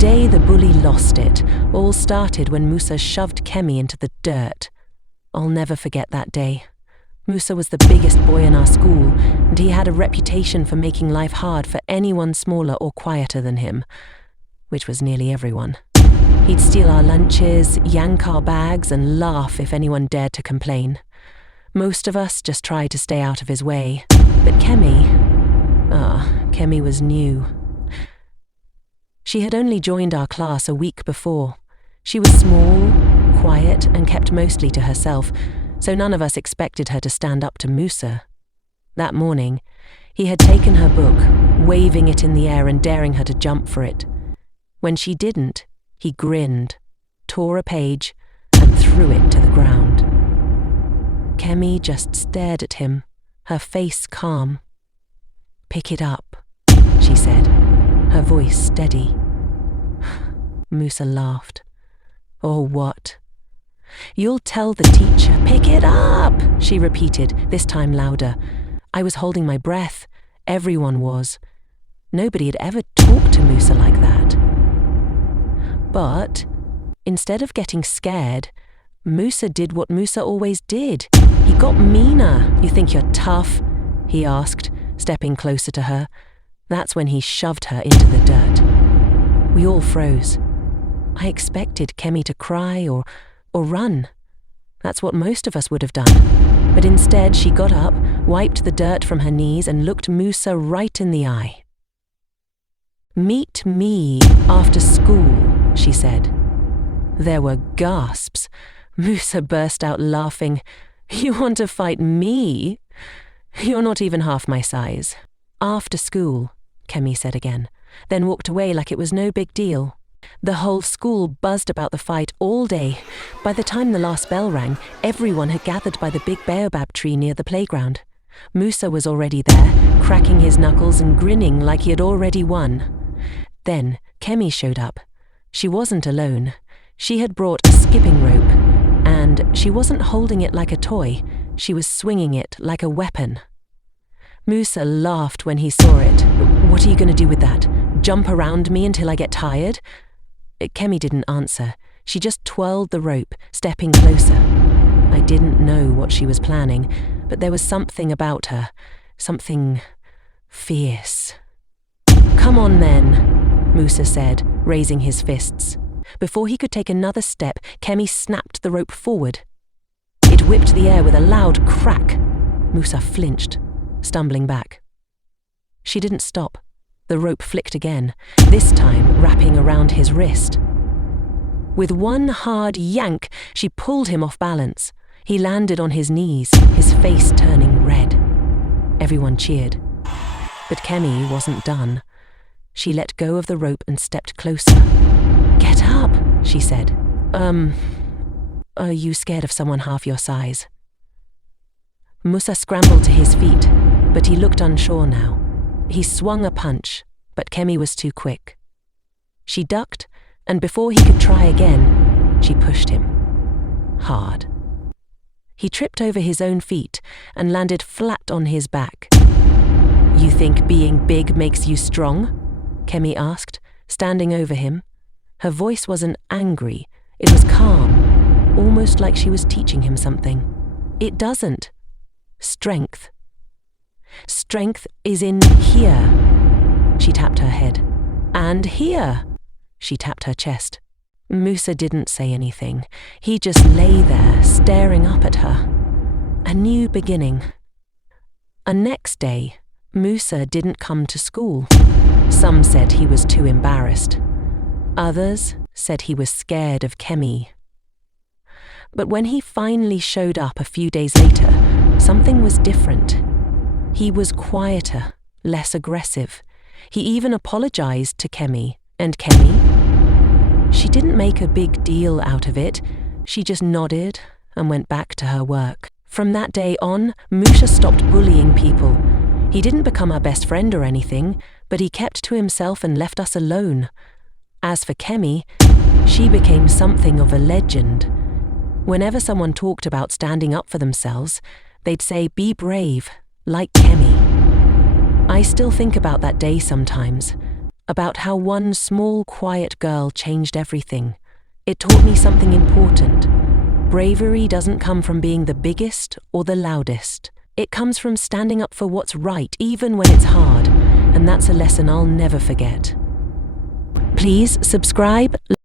day the bully lost it all started when Musa shoved Kemi into the dirt. I'll never forget that day. Musa was the biggest boy in our school, and he had a reputation for making life hard for anyone smaller or quieter than him, which was nearly everyone. He'd steal our lunches, yank our bags, and laugh if anyone dared to complain. Most of us just tried to stay out of his way, but Kemi was new. She had only joined our class a week before. She was small, quiet, and kept mostly to herself, so none of us expected her to stand up to Musa. That morning, he had taken her book, waving it in the air and daring her to jump for it. When she didn't, he grinned, tore a page, and threw it to the ground. Kemi just stared at him, her face calm. "Pick it up," she said, her voice steady. Musa laughed. "Or what?" "You'll tell the teacher." "Pick it up," she repeated, this time louder. I was holding my breath. Everyone was. Nobody had ever talked to Musa like that. But instead of getting scared, Musa did what Musa always did. He got meaner. "You think you're tough?" he asked, stepping closer to her. That's when he shoved her into the dirt. We all froze. I expected Kemi to cry or run. That's what most of us would have done. But instead, she got up, wiped the dirt from her knees, and looked Musa right in the eye. "Meet me after school," she said. There were gasps. Musa burst out laughing. "You want to fight me? You're not even half my size." "After school," Kemi said again, then walked away like it was no big deal. The whole school buzzed about the fight all day. By the time the last bell rang, everyone had gathered by the big baobab tree near the playground. Musa was already there, cracking his knuckles and grinning like he had already won. Then Kemi showed up. She wasn't alone. She had brought a skipping rope, and she wasn't holding it like a toy. She was swinging it like a weapon. Musa laughed when he saw it. "What are you going to do with that? Jump around me until I get tired?" Kemi didn't answer. She just twirled the rope, stepping closer. I didn't know what she was planning, but there was something about her, something fierce. "Come on then," Musa said, raising his fists. Before he could take another step, Kemi snapped the rope forward. It whipped the air with a loud crack. Musa flinched, stumbling back. She didn't stop. The rope flicked again, this time wrapping around his wrist. With one hard yank, she pulled him off balance. He landed on his knees, his face turning red. Everyone cheered. But Kemi wasn't done. She let go of the rope and stepped closer. "Get up," she said. Are you scared of someone half your size?" Musa scrambled to his feet, but he looked unsure now. He swung a punch, but Kemi was too quick. She ducked, and before he could try again, she pushed him. Hard. He tripped over his own feet and landed flat on his back. "You think being big makes you strong?" Kemi asked, standing over him. Her voice wasn't angry, it was calm, almost like she was teaching him something. "It doesn't. Strength. Strength is in here." She tapped her head. "And here." She tapped her chest. Musa didn't say anything. He just lay there, staring up at her. A new beginning. The next day, Musa didn't come to school. Some said he was too embarrassed. Others said he was scared of Kemi. But when he finally showed up a few days later, something was different. He was quieter, less aggressive. He even apologized to Kemi. And Kemi? She didn't make a big deal out of it. She just nodded and went back to her work. From that day on, Musa stopped bullying people. He didn't become our best friend or anything, but he kept to himself and left us alone. As for Kemi, she became something of a legend. Whenever someone talked about standing up for themselves, they'd say, "Be brave, like Kemi." I still think about that day sometimes. about how one small, quiet girl changed everything. It taught me something important. Bravery doesn't come from being the biggest or the loudest. It comes from standing up for what's right, even when it's hard, and that's a lesson I'll never forget. Please subscribe.